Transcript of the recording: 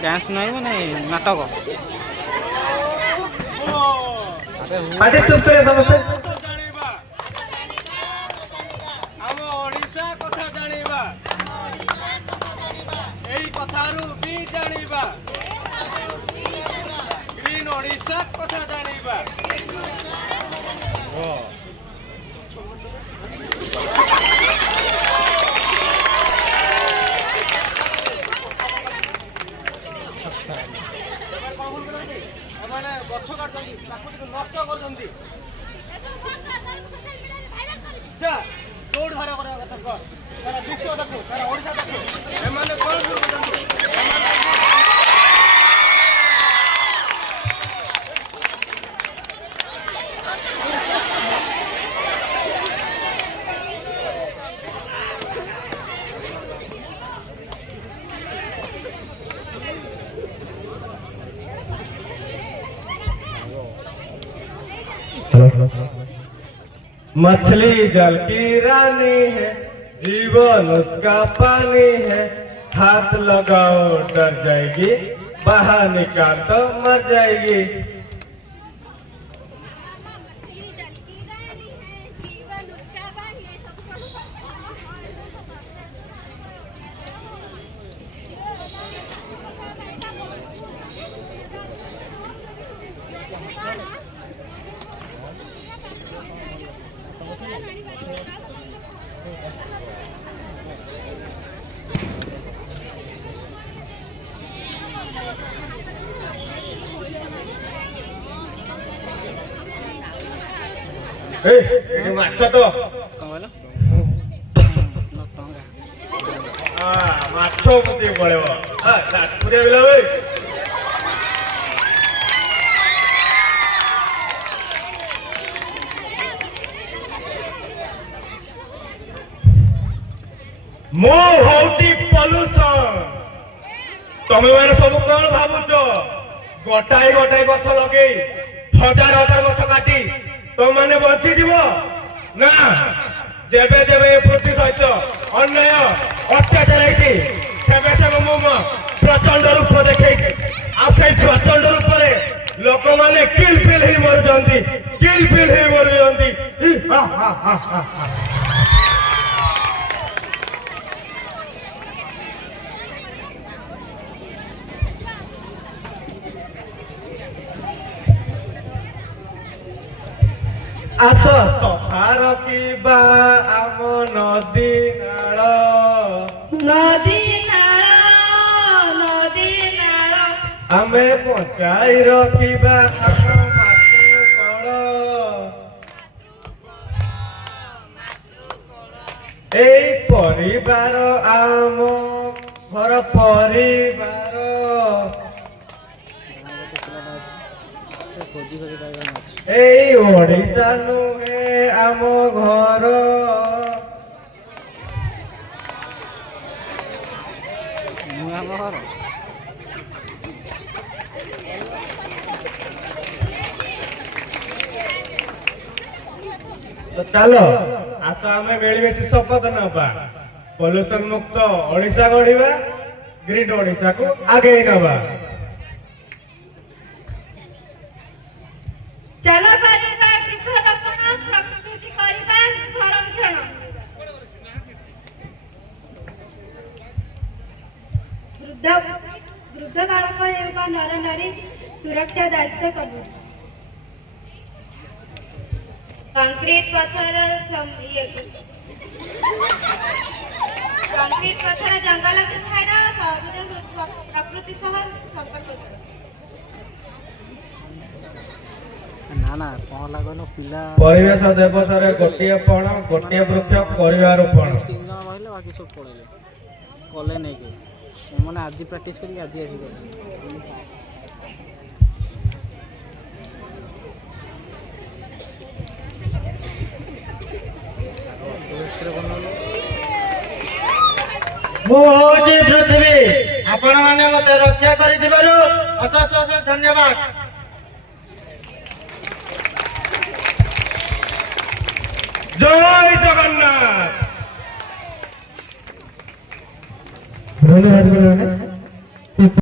ଡ୍ୟାନ୍ସ ନାହିଁ ମାନେ ନାଟକ। ପାଟି ଚୁପ କରିବେ ସମସ୍ତେ। ଆମ ଓଡ଼ିଶା କଥା ଜାଣିବା, ଏଇ କଥାରୁ ବି ଜାଣିବା, ଗ୍ରୀନ ଓଡ଼ିଶା କଥା ଜାଣିବା। ଏମାନେ ଗଛ କାଟୁଛନ୍ତି, ପ୍ରାକୃତିକ ନଷ୍ଟ କରୁଛନ୍ତି। ଯା ଯୋଉଠି ଭାର କରିବା କଥା କହ, ସାରା ବିଶ୍ୱ ଦେଖୁ, ସାରା ଓଡ଼ିଶା ଦେଖୁ, ଏମାନେ କଣ କରୁଛନ୍ତି? मछली जल की रानी है, जीवन उसका पानी है, हाथ लगाओ डर जाएगी, बाहर निकाल तो मर जाएगी। ମାଛ ତ ମାଛ ମୁତି ପଳେଇବ ମୁଁ ହଉଛି ପଲ୍ୟୁସନ। ତମେ ମାନେ ସବୁ କଣ ଭାବୁଛ? ଗୋଟାଏ ଗୋଟାଏ ଗଛ ଲଗେଇ ହଜାର ହଜାର ଗଛ କାଟି ତମେ ମାନେ ବଞ୍ଚିଯିବ ନା? ଯେବେ ଯେବେ ଏ ପୃଥ୍ୱୀ ସହିତ ଅନ୍ୟାୟ ଅତ୍ୟାଚାର ହେଇଛି ସେବେ ସେବେ ମୁଁ ପ୍ରଚଣ୍ଡ ରୂପ ଦେଖେଇଛି। ଆଉ ସେଇ ପ୍ରଚଣ୍ଡ ରୂପରେ ଲୋକମାନେ କିଲ୍ ପିଲ୍ ହେଇ ମରୁଛନ୍ତି, କିଲ୍ ପିଲ୍ ହେଇ ମରୁଛନ୍ତି। ଆସ ସଫା ରଖିବା ଆମ ନଦୀ ନାଳ, ନଦୀ ନାଳ, ନଦୀ ନାଳ। ଆମେ ବଞ୍ଚାଇ ରଖିବା ଆମ ମାତୃକଳ, ଏଇ ପରିବାର ଆମ ଘର ପରିବାର। ଏଇ ଓଡ଼ିଶା ନୁହେଁ ଆମ ଘର, ତ ଚାଲ ଆସ ଆମେ ମିଳିମିଶି ଶପଥ ନେବା, ପଲ୍ୟୁସନ ମୁକ୍ତ ଓଡ଼ିଶା ଗଢ଼ିବା, ଗ୍ରୀନ ଓଡ଼ିଶାକୁ ଆଗେଇ ନେବା। ଚାଲ କରିବା ବୃକ୍ଷରୋପଣ, ପ୍ରକୃତି କରିବା ସଂରକ୍ଷଣ। ବୃଦ୍ଧ ବାଳକ ହେଉ ବା ନର ନାରୀ, ସୁରକ୍ଷା ଦାୟିତ୍ୱ ସବୁ। କଂକ୍ରିଟ ପଥର ଜଙ୍ଗଲକୁ ଛାଡ଼, ସବୁଜ ପ୍ରକୃତି ସହ ସମ୍ପର୍କ। ନା କଣ ଲାଗନ ପିଲା ପରିବେଶ ଦିବସରେ ଗୋଟିଏ ପଣ, ଗୋଟିଏ ବୃକ୍ଷ କରିବା ରୋପଣ। 3 ଜଣ ରହିଲେ ବାକି ସବୁ ପଳେଇଲେ କଲେ ନେଇକି ମାନେ ଆଜି ପ୍ରାକ୍ଟିସ୍ କରିକି ଆଜି ଆସିଗଲେ। ମୁଁ ହଉଛି ପୃଥିବୀ, ଆପଣ ମାନେ ମତେ ରକ୍ଷା କରିଥିବାରୁ ଅଶେଷ ଅଶେଷ ଧନ୍ୟବାଦ। ଜୟ ଜଗନ୍ନାଥ। ଧନ୍ୟବାଦ କଲେ